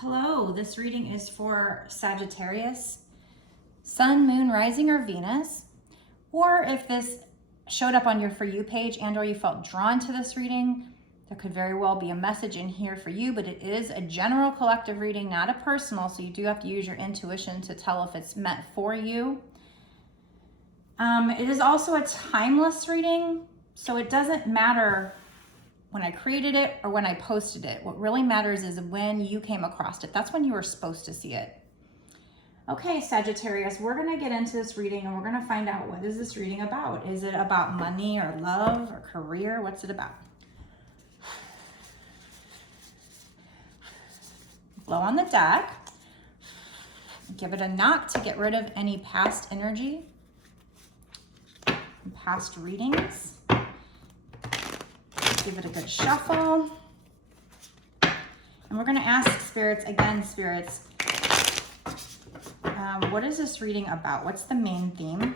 Hello, this reading is for Sagittarius, Sun, Moon, Rising, or Venus. Or if this showed up on your For You page and or you felt drawn to this reading, there could very well be a message in here for you, but it is a general collective reading, not a personal, so you do have to use your intuition to tell if it's meant for you. It is also a timeless reading, so it doesn't matter when I created it or when I posted it. What really matters is when you came across it. That's when you were supposed to see it. Okay, Sagittarius, we're gonna get into this reading and we're gonna find out, what is this reading about? Is it about money or love or career? What's it about? Blow on the deck. Give it a knock to get rid of any past energy and past readings. Give it a good shuffle. And we're going to ask spirits, again, spirits, what is this reading about? What's the main theme?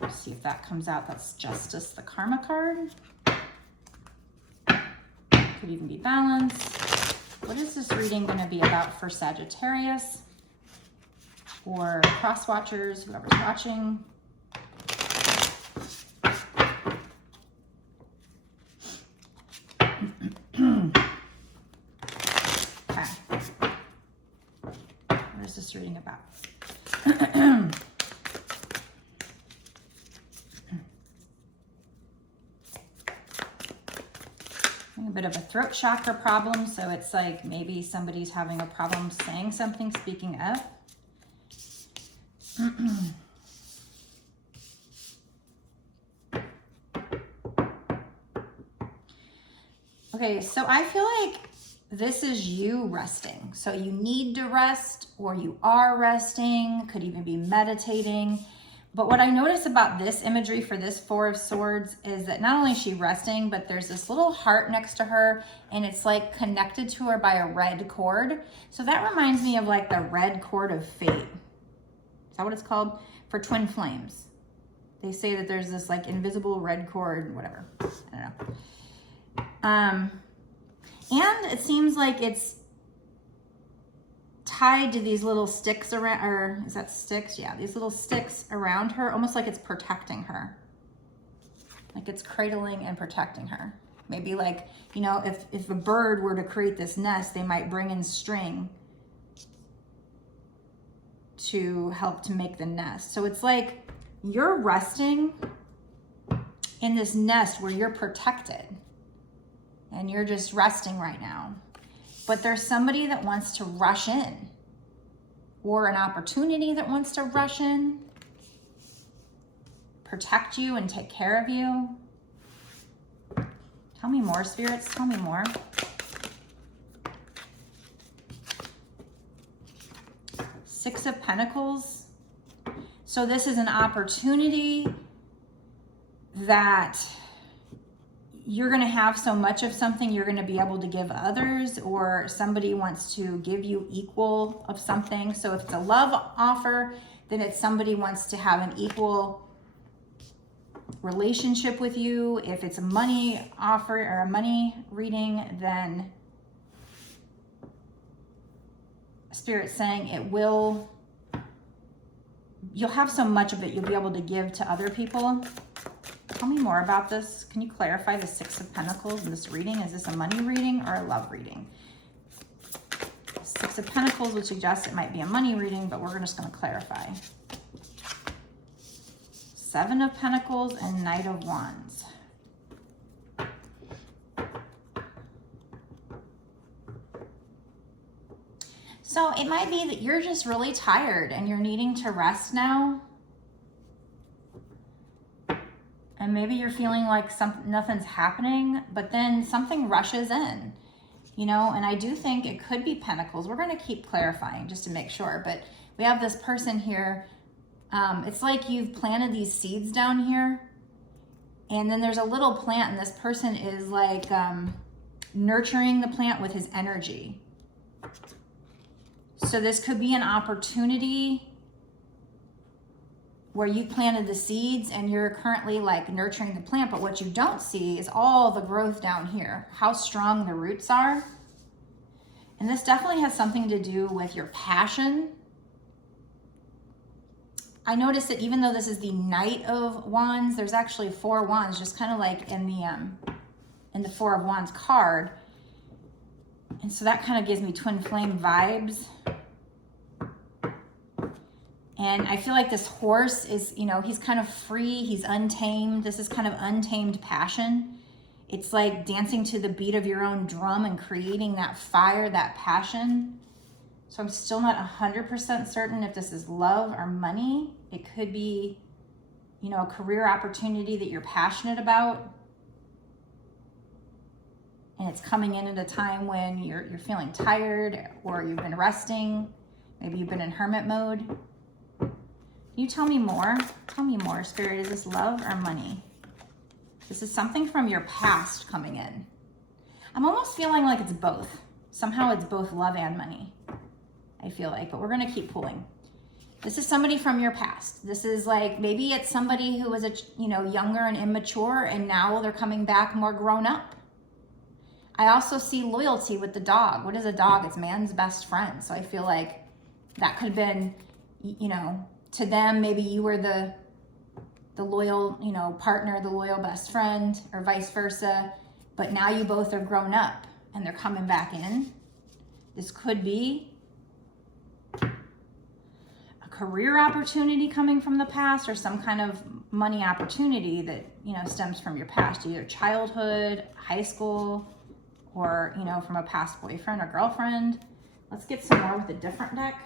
Let's see if that comes out. That's Justice, the Karma card. Could even be Balance. What is this reading going to be about for Sagittarius? Or cross watchers, whoever's watching. Okay. What is this reading about? A bit of a throat chakra problem, so it's like maybe somebody's having a problem saying something, speaking up. Okay, so I feel like this is you resting. So you need to rest, or you are resting, could even be meditating. But what I notice about this imagery for this Four of Swords is that not only is she resting, but there's this little heart next to her, and it's like connected to her by a red cord. So that reminds me of like the red cord of fate. Is that what it's called? For twin flames. They say that there's this like invisible red cord, whatever. I don't know. And it seems like it's tied to these little sticks around, or is that sticks? Yeah, these little sticks around her, almost like it's protecting her. Like it's cradling and protecting her. Maybe like, you know, if a bird were to create this nest, they might bring in string to help to make the nest. So it's like you're resting in this nest where you're protected and you're just resting right now. But there's somebody that wants to rush in, or an opportunity that wants to rush in, protect you and take care of you. Tell me more, spirits, tell me more. Six of Pentacles. So this is an opportunity that you're going to have so much of something you're going to be able to give others, or somebody wants to give you equal of something. So if it's a love offer, then it's somebody wants to have an equal relationship with you. If it's a money offer or a money reading, then Spirit's saying you'll have so much of it you'll be able to give to other people. Tell me more about this. Can you clarify the Six of Pentacles in this reading? Is this a money reading or a love reading? Six of Pentacles would suggest it might be a money reading, but we're just going to clarify. Seven of Pentacles and Knight of Wands. So it might be that you're just really tired and you're needing to rest now. And maybe you're feeling like nothing's happening, but then something rushes in, you know, and I do think it could be Pentacles. We're going to keep clarifying just to make sure, but we have this person here. It's like you've planted these seeds down here, and then there's a little plant, and this person is like nurturing the plant with his energy. So this could be an opportunity where you planted the seeds and you're currently like nurturing the plant, but what you don't see is all the growth down here, how strong the roots are. And this definitely has something to do with your passion. I noticed that even though this is the Knight of Wands, there's actually 4 wands, just kind of like in the 4 of Wands card. And so that kind of gives me twin flame vibes. And I feel like this horse is, you know, he's kind of free, he's untamed. This is kind of untamed passion. It's like dancing to the beat of your own drum and creating that fire, that passion. So I'm still not 100% certain if this is love or money. It could be, you know, a career opportunity that you're passionate about. And it's coming in at a time when you're feeling tired, or you've been resting. Maybe you've been in hermit mode. Can you tell me more? Tell me more, Spirit. Is this love or money? This is something from your past coming in. I'm almost feeling like it's both. Somehow it's both love and money, I feel like, but we're gonna keep pulling. This is somebody from your past. This is like, maybe it's somebody who was younger and immature, and now they're coming back more grown up. I also see loyalty with the dog. What is a dog? It's man's best friend. So I feel like that could have been, you know, to them, maybe you were the loyal, you know, partner, the loyal best friend, or vice versa. But now you both are grown up and they're coming back in. This could be a career opportunity coming from the past, or some kind of money opportunity that, you know, stems from your past, either childhood, high school, or, you know, from a past boyfriend or girlfriend. Let's get some more with a different deck.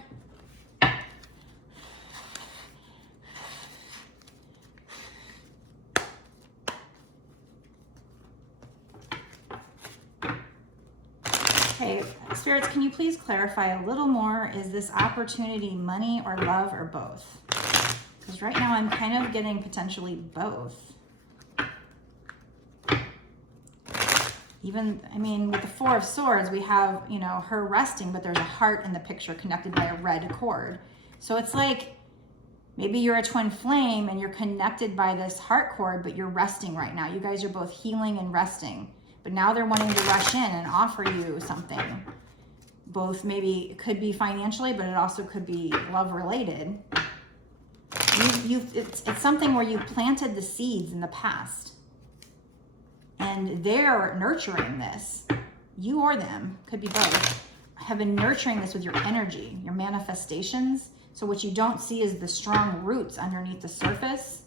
Okay, Spirits, can you please clarify a little more? Is this opportunity money or love or both? Because right now I'm kind of getting potentially both. Even, I mean, with the 4 of Swords, we have, you know, her resting, but there's a heart in the picture connected by a red cord. So it's like, maybe you're a twin flame and you're connected by this heart cord, but you're resting right now. You guys are both healing and resting. But now they're wanting to rush in and offer you something. Both, maybe it could be financially, but it also could be love related. It's something where you planted the seeds in the past. And they're nurturing this. You or them, could be both, have been nurturing this with your energy, your manifestations. So what you don't see is the strong roots underneath the surface.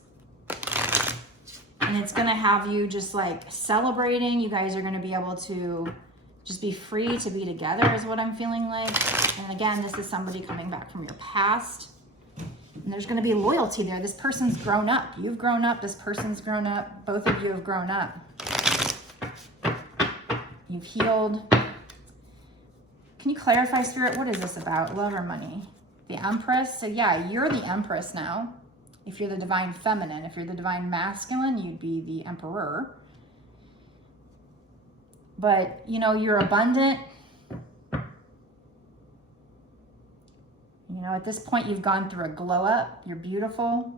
And it's gonna have you just like celebrating. You guys are gonna be able to just be free to be together, is what I'm feeling like. And again, this is somebody coming back from your past. And there's gonna be loyalty there. This person's grown up. You've grown up, this person's grown up. Both of you have grown up. You've healed. Can you clarify, Spirit, what is this about? Love or money? The Empress? So yeah, you're the Empress now. If you're the divine feminine, if you're the divine masculine, you'd be the Emperor. But, you know, you're abundant. You know, at this point, you've gone through a glow up. You're beautiful.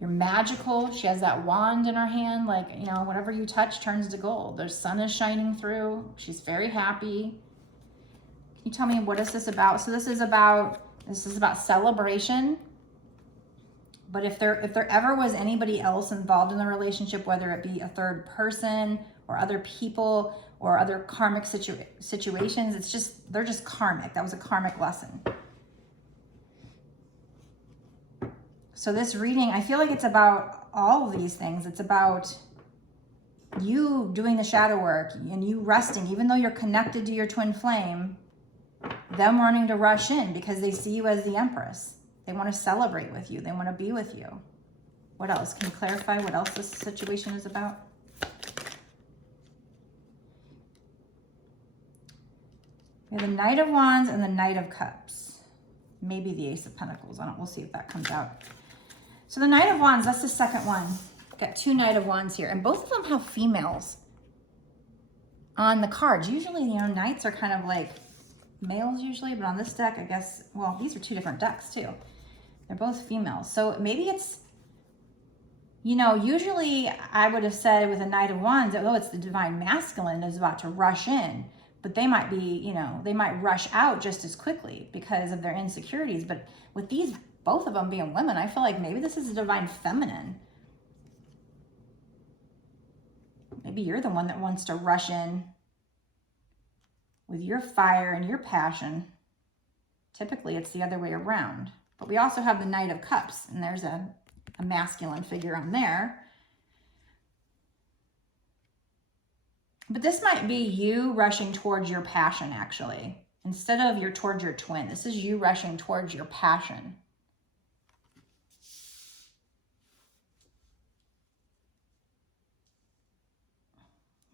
You're magical. She has that wand in her hand. Like, you know, whatever you touch turns to gold. The sun is shining through. She's very happy. Can you tell me, what is this about? So this is about celebration. But if there ever was anybody else involved in the relationship, whether it be a third person or other people or other karmic situations, they're just karmic. That was a karmic lesson. So this reading, I feel like it's about all of these things. It's about you doing the shadow work and you resting, even though you're connected to your twin flame, them wanting to rush in because they see you as the Empress. They want to celebrate with you. They want to be with you. What else? Can you clarify what else this situation is about? We have the Knight of Wands and the Knight of Cups. Maybe the Ace of Pentacles. We'll see if that comes out. So the Knight of Wands, that's the second one. Got 2 Knight of Wands here, and both of them have females on the cards. Usually, you know, Knights are kind of like males usually, but on this deck, I guess, well, these are 2 different decks too. They're both females. So maybe it's, you know, usually I would have said with a Knight of Wands, oh, it's the divine masculine that's about to rush in. But they might be, you know, they might rush out just as quickly because of their insecurities. But with these, both of them being women, I feel like maybe this is a divine feminine. Maybe you're the one that wants to rush in with your fire and your passion. Typically, it's the other way around. But we also have the Knight of Cups, and there's a masculine figure on there. But this might be you rushing towards your passion, actually. Instead of towards your twin, this is you rushing towards your passion.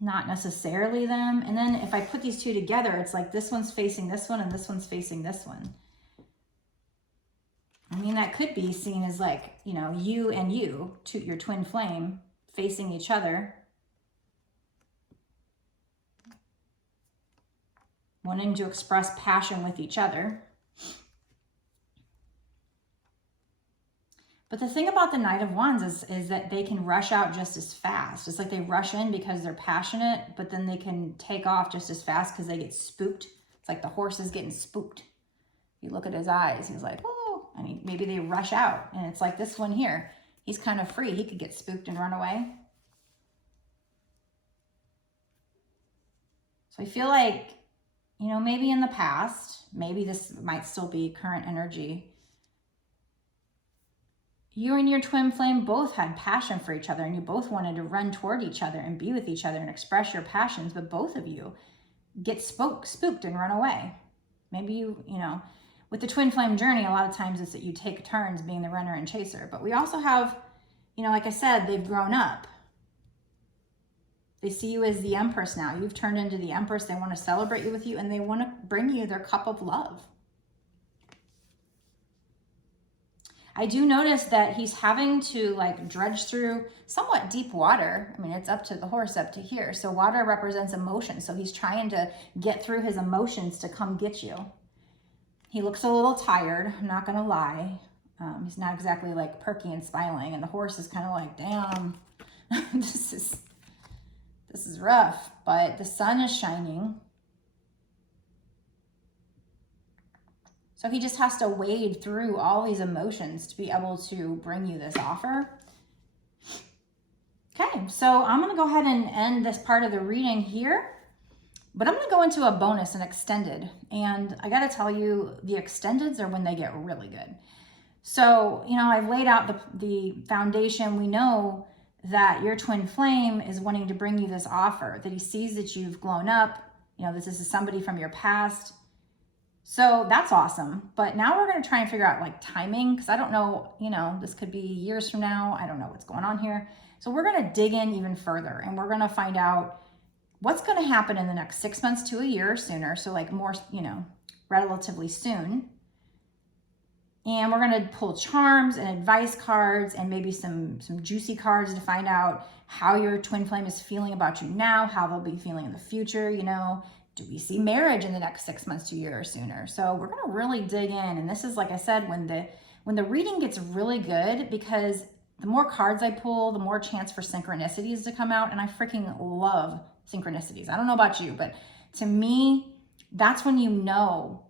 Not necessarily them. And then if I put these two together, it's like this one's facing this one and this one's facing this one. I mean, that could be seen as like, you know, you and you, your twin flame, facing each other. Wanting to express passion with each other. But the thing about the Knight of Wands is that they can rush out just as fast. It's like they rush in because they're passionate, but then they can take off just as fast because they get spooked. It's like the horse is getting spooked. You look at his eyes, he's like, oh, and maybe they rush out. And it's like this one here. He's kind of free. He could get spooked and run away. So I feel like, you know, maybe in the past, maybe this might still be current energy. You and your twin flame both had passion for each other, and you both wanted to run toward each other and be with each other and express your passions, but both of you get spooked and run away. Maybe you know, with the twin flame journey, a lot of times it's that you take turns being the runner and chaser. But we also have, you know, like I said, they've grown up. They see you as the Empress now. You've turned into the Empress. They want to celebrate you with you, and they want to bring you their cup of love. I do notice that he's having to like dredge through somewhat deep water. I mean, it's up to the horse up to here. So water represents emotion. So he's trying to get through his emotions to come get you. He looks a little tired. I'm not going to lie. He's not exactly like perky and smiling. And the horse is kind of like, damn, this is rough. But the sun is shining. So he just has to wade through all these emotions to be able to bring you this offer. Okay, so I'm going to go ahead and end this part of the reading here. But I'm going to go into a bonus, an extended. And I got to tell you, the extendeds are when they get really good. So, you know, I've laid out the foundation. We know that your twin flame is wanting to bring you this offer, that he sees that you've grown up. You know, this is somebody from your past. So that's awesome. But now we're going to try and figure out like timing, because I don't know, you know, this could be years from now. I don't know what's going on here. So we're going to dig in even further, and we're going to find out what's going to happen in the next 6 months to a year or sooner. So like more, you know, relatively soon. And we're going to pull charms and advice cards and maybe some juicy cards to find out how your twin flame is feeling about you now, how they'll be feeling in the future, you know. Do we see marriage in the next 6 months to a year or sooner? So we're going to really dig in. And this is, like I said, when the reading gets really good, because the more cards I pull, the more chance for synchronicities to come out. And I freaking love synchronicities. I don't know about you, but to me, that's when you know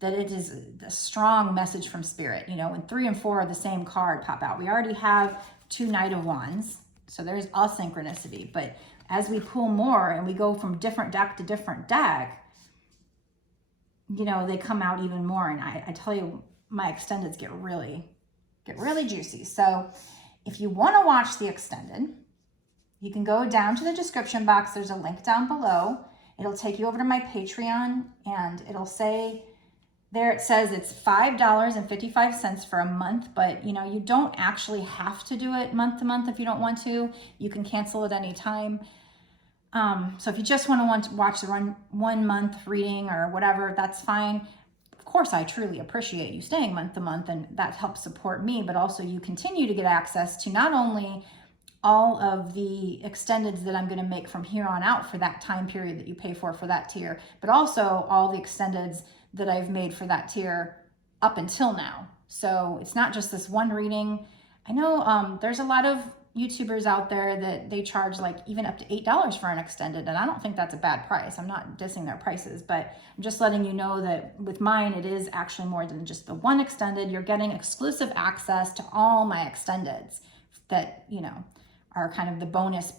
that it is a strong message from spirit. You know, when 3 and 4 are the same card pop out. We already have 2 Knight of Wands. So there's a synchronicity. But as we pull more and we go from different deck to different deck, you know, they come out even more. And I tell you, my extendeds get really juicy. So if you want to watch the extended, you can go down to the description box. There's a link down below. It'll take you over to my Patreon, and it'll say, there it says it's $5.55 for a month, but you know, you don't actually have to do it month to month if you don't want to. You can cancel at any time. So if you just want to watch the 1 month reading or whatever, that's fine. Of course, I truly appreciate you staying month to month, and that helps support me, but also you continue to get access to not only all of the extendeds that I'm going to make from here on out for that time period that you pay for that tier, but also all the extendeds that I've made for that tier up until now. So it's not just this one reading. I know there's a lot of YouTubers out there that they charge like even up to $8 for an extended, and I don't think that's a bad price. I'm not dissing their prices, but I'm just letting you know that with mine, it is actually more than just the one extended. You're getting exclusive access to all my extendeds that, you know, are kind of the bonus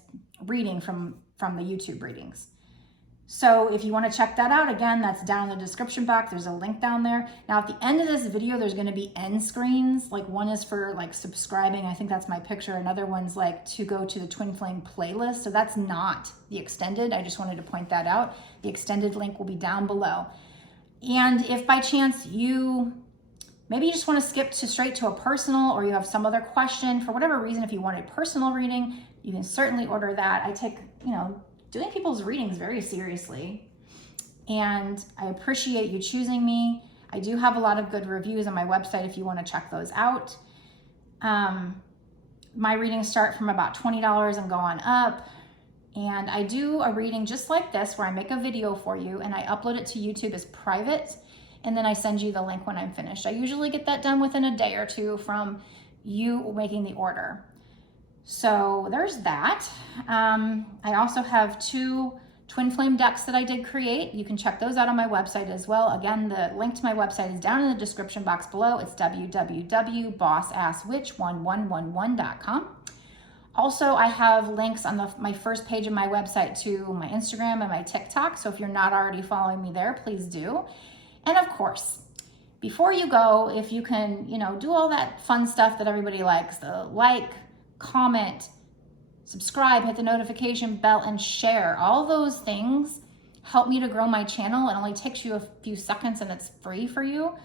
reading from the YouTube readings. So if you want to check that out, again, that's down in the description box. There's a link down there. Now at the end of this video, there's going to be end screens. Like one is for like subscribing. I think that's my picture. Another one's like to go to the Twinflame playlist. So that's not the extended. I just wanted to point that out. The extended link will be down below. And if by chance maybe you just want to skip straight to a personal, or you have some other question for whatever reason, if you want a personal reading, you can certainly order that. I take, you know, doing people's readings very seriously, and I appreciate you choosing me. I do have a lot of good reviews on my website if you want to check those out. My readings start from about $20 and go on up, and I do a reading just like this where I make a video for you and I upload it to YouTube as private, and then I send you the link when I'm finished. I usually get that done within a day or two from you making the order. So there's that. I also have 2 Twinflame decks that I did create. You can check those out on my website as well. Again, the link to my website is down in the description box below. It's www.bossasswitch1111.com. Also, I have links on my first page of my website to my Instagram and my TikTok. So if you're not already following me there, please do. And of course, before you go, if you can, you know, do all that fun stuff that everybody likes, the like, comment, subscribe, hit the notification bell, and share. All those things help me to grow my channel. It only takes you a few seconds and it's free for you.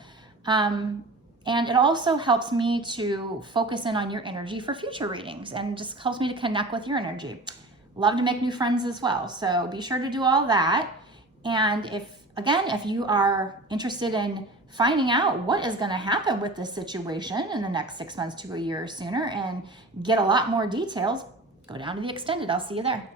And it also helps me to focus in on your energy for future readings, and just helps me to connect with your energy. Love to make new friends as well. So be sure to do all that. And if you are interested in finding out what is going to happen with this situation in the next 6 months to a year or sooner and get a lot more details, go down to the extended. I'll see you there.